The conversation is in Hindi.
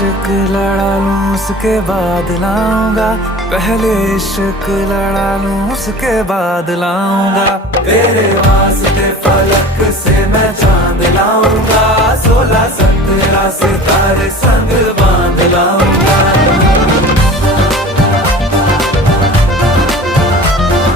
इश्क लड़ा लूं उसके बाद लाऊंगा, पहले इश्क लड़ा लूं उसके बाद लाऊंगा। तेरे वास्ते